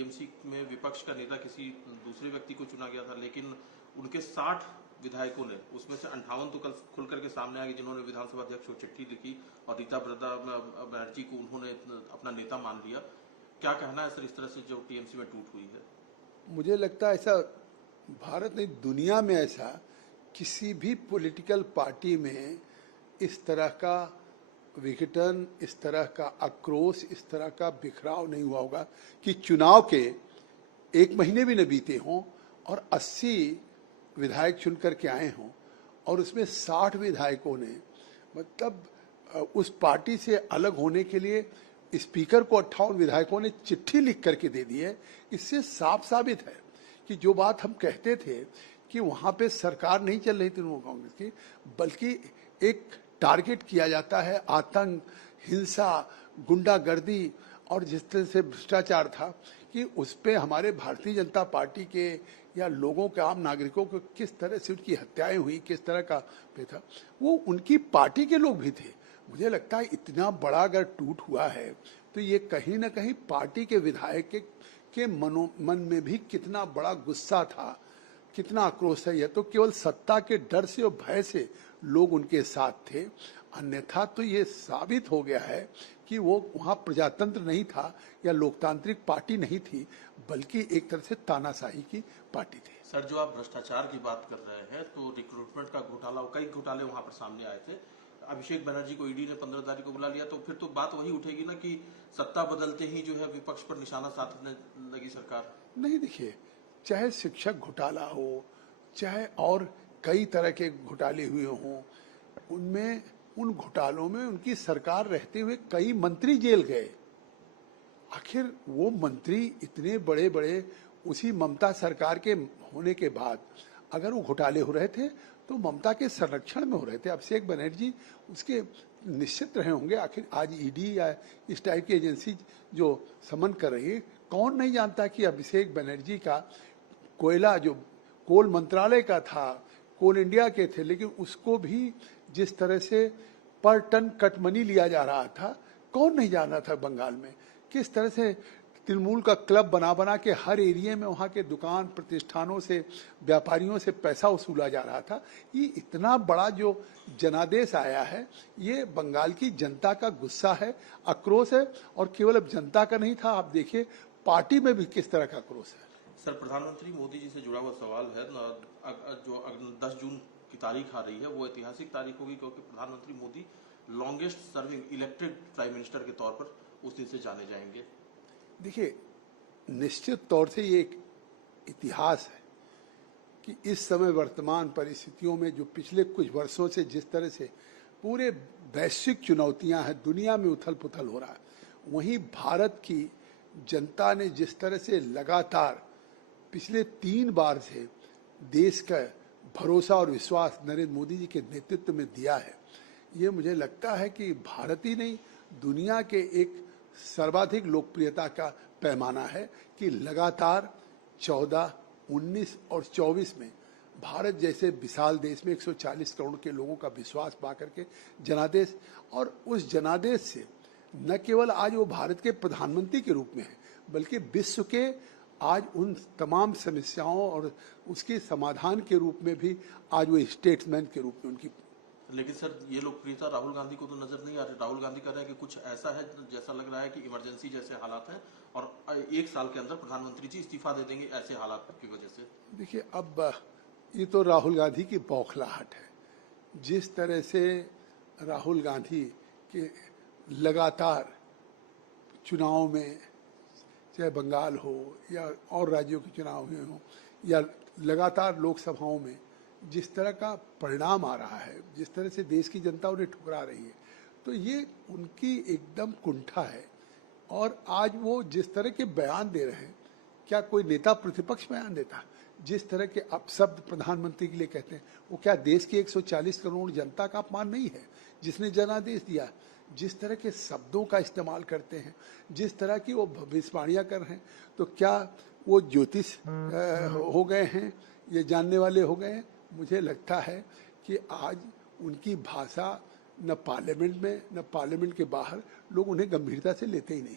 TMC में विपक्ष का नेता किसी दूसरे व्यक्ति को चुना गया था, लेकिन उनके 60 विधायकों ने, उसमें से 58 तो कल खुल करके सामने आ गए जिन्होंने विधानसभा अध्यक्ष को चिट्ठी लिखी और रीता बनर्जी को उन्होंने अपना नेता मान लिया। क्या कहना है सर इस तरह से जो टीएमसी में टूट हुई है? मुझे लगता है ऐसा भारत नहीं, दुनिया में ऐसा किसी भी पॉलिटिकल पार्टी में इस तरह का विघटन, इस तरह का आक्रोश, इस तरह का बिखराव नहीं हुआ होगा कि चुनाव के 1 महीने भी न बीते हों और 80 विधायक चुन करके आए हों और उसमें 60 विधायकों ने मतलब उस पार्टी से अलग होने के लिए स्पीकर को 58 विधायकों ने चिट्ठी लिख करके दे दी है। इससे साफ साबित है कि जो बात हम कहते थे कि वहां पे सरकार नहीं चल रही तृणमूल कांग्रेस की, बल्कि एक टारगेट किया जाता है, आतंक, हिंसा, गुंडागर्दी और जिस तरह से भ्रष्टाचार था कि उस पे हमारे भारतीय जनता पार्टी के या लोगों के, आम नागरिकों को किस तरह से उनकी हत्याएं हुई, किस तरह का पे था, वो उनकी पार्टी के लोग भी थे। मुझे लगता है इतना बड़ा अगर टूट हुआ है तो ये कहीं ना कहीं पार्टी के विधायक के मन में भी कितना बड़ा गुस्सा था, कितना आक्रोश है। यह तो केवल सत्ता के डर से और भय से लोग उनके साथ थे, अन्यथा तो ये साबित हो गया है कि वो वहाँ प्रजातंत्र नहीं था या लोकतांत्रिक पार्टी नहीं थी, बल्कि एक तरह से तानाशाही की पार्टी थी। सर, जो आप भ्रष्टाचार की बात कर रहे हैं तो रिक्रूटमेंट का घोटाला, कई घोटाले वहां पर सामने आए थे। अभिषेक बनर्जी को ईडी ने 15 तारीख को बुला लिया, तो फिर तो बात वही उठेगी ना कि सत्ता बदलते ही जो है विपक्ष पर निशाना साधने लगी सरकार। नहीं, देखिए, चाहे शिक्षक घोटाला हो, चाहे और कई तरह के घोटाले हुए हों, उनमें उन घोटालों में उनकी सरकार रहते हुए कई मंत्री जेल गए। आखिर वो मंत्री इतने बड़े बड़े उसी ममता सरकार के होने के बाद अगर वो घोटाले हो रहे थे तो ममता के संरक्षण में हो रहे थे। अभिषेक बनर्जी उसके निश्चित रहे होंगे। आखिर आज ईडी या इस टाइप की एजेंसी जो समन कर रही है, कौन नहीं जानता कि अभिषेक बनर्जी का कोयला जो कोल मंत्रालय का था, कोल इंडिया के थे, लेकिन उसको भी जिस तरह से पर टन कटमनी लिया जा रहा था, कौन नहीं जान रहा था बंगाल में किस तरह से तृणमूल का क्लब बना बना के हर एरिया में वहाँ के दुकान प्रतिष्ठानों से, व्यापारियों से पैसा वसूला जा रहा था। ये इतना बड़ा जो जनादेश आया है, ये बंगाल की जनता का गुस्सा है, आक्रोश है, और केवल अब जनता का नहीं था, आप देखिए पार्टी में भी किस तरह का आक्रोश है। सर, प्रधानमंत्री मोदी जी से जुड़ा हुआ सवाल है, जो 10 जून की तारीख आ रही है वो ऐतिहासिक तारीख होगी, क्योंकि प्रधानमंत्री Modi longest serving elected prime minister के तौर पर उस दिन से जाने जाएंगे। देखिए, निश्चित तौर से ये एक इतिहास है कि इस समय वर्तमान परिस्थितियों में जो पिछले कुछ वर्षों से जिस तरह से पूरे वैश्विक चुनौतियां हैं, दुनिया में उथल पुथल हो रहा है, वहीं भारत की जनता ने जिस तरह से लगातार पिछले 3 बार से देश का भरोसा और विश्वास नरेंद्र मोदी जी के नेतृत्व में दिया है, ये मुझे लगता है कि भारत ही नहीं, दुनिया के एक सर्वाधिक लोकप्रियता का पैमाना है कि लगातार 14, 19 और 24 में भारत जैसे विशाल देश में 140 करोड़ के लोगों का विश्वास पा करके जनादेश, और उस जनादेश से न केवल आज वो भारत के प्रधानमंत्री के रूप में है, बल्कि विश्व के आज उन तमाम समस्याओं और उसके समाधान के रूप में भी आज वो स्टेट्समैन के रूप में उनकी। लेकिन सर, ये लोकप्रियता राहुल गांधी को तो नजर नहीं आ रही। राहुल गांधी कह रहे हैं कि कुछ ऐसा है, जैसा लग रहा है कि इमरजेंसी जैसे हालात हैं और 1 साल के अंदर प्रधानमंत्री जी इस्तीफा दे देंगे ऐसे हालात की वजह से। देखिए, अब ये तो राहुल गांधी की बौखलाहट है। जिस तरह से राहुल गांधी के लगातार चुनाव में, चाहे बंगाल हो या और राज्यों के चुनाव हुए हों, या लगातार लोकसभाओं में जिस तरह का परिणाम आ रहा है, जिस तरह से देश की जनता उन्हें ठुकरा रही है, तो ये उनकी एकदम कुंठा है। और आज वो जिस तरह के बयान दे रहे हैं, क्या कोई नेता प्रतिपक्ष बयान देता? जिस तरह के अपशब्द प्रधानमंत्री के लिए कहते हैं, वो क्या देश की 140 करोड़ जनता का अपमान नहीं है जिसने जनादेश दिया? जिस तरह के शब्दों का इस्तेमाल करते हैं, जिस तरह की वो भविष्यवाणियां कर रहे हैं, तो क्या वो ज्योतिष हो गए हैं, ये जानने वाले हो गए हैं? मुझे लगता है कि आज उनकी भाषा न पार्लियामेंट में न पार्लियामेंट के बाहर लोग उन्हें गंभीरता से लेते ही नहीं।